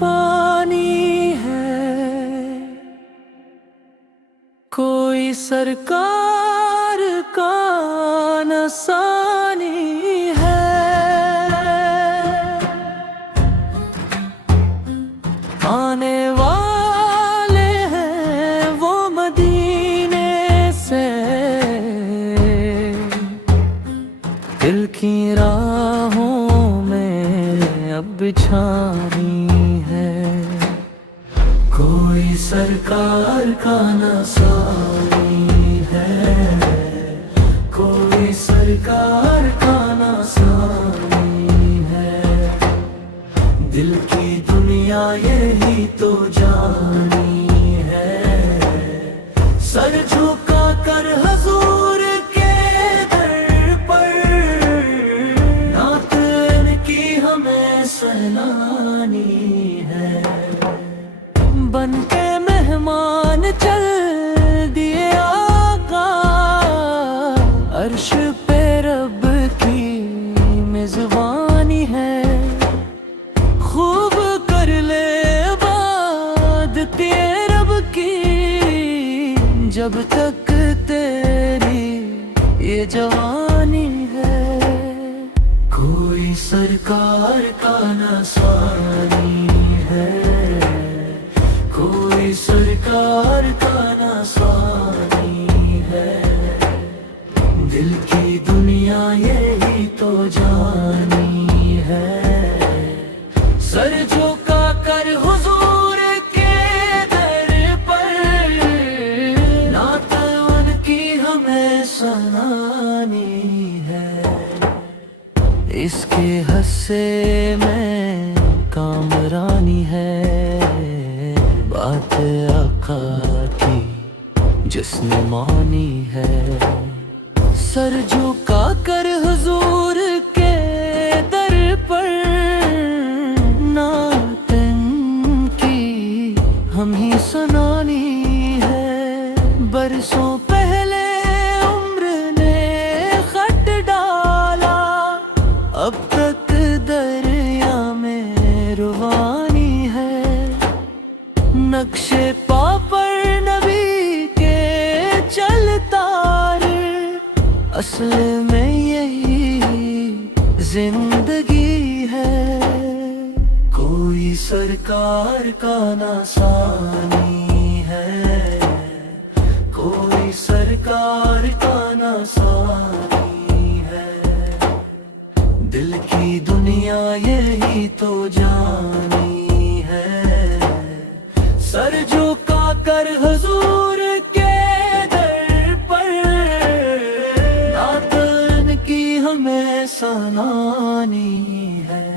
पानी है, कोई सरकार का नसानी है। आने वाले हैं वो मदीने से, दिल की राहों में अब बिछानी है। कोई सरकार का नसानी है, कोई सरकार का नसानी है। दिल की दुनिया यही तो जानी है। सर झुका कर हजूर के दर पर, नात इनकी हमें सुनानी है। बन के मेहमान चल दिए आका, अर्श पे रब की मेजबानी है। खूब कर ले बात तेरे रब की, जब तक तेरी ये जवानी है। कोई सरकार का नसानी है, कोई सरकार का नसानी है। दिल की दुनिया यही तो जानी है। सर झुका कर हुजूर के दर पर, नात उनकी हमें सुनानी है। इसके हस्से में कामरानी है, बात आका की जिसने मानी है। सर झुका कर हुजूर के दर पर, नात की हम ही सुनानी है। बरसों पहले उम्र ने खत डाला, अब तक दरिया में रुवानी है। नक्शे पा पर नबी के चलता रे, असल में यही जिंदगी है। कोई सरकार का नसानी है, कोई सरकार का नसानी है। दिल की दुनिया यही तो जानी है। सर झुका कर हुजूर के दर पर, नात की हमें सुनानी है।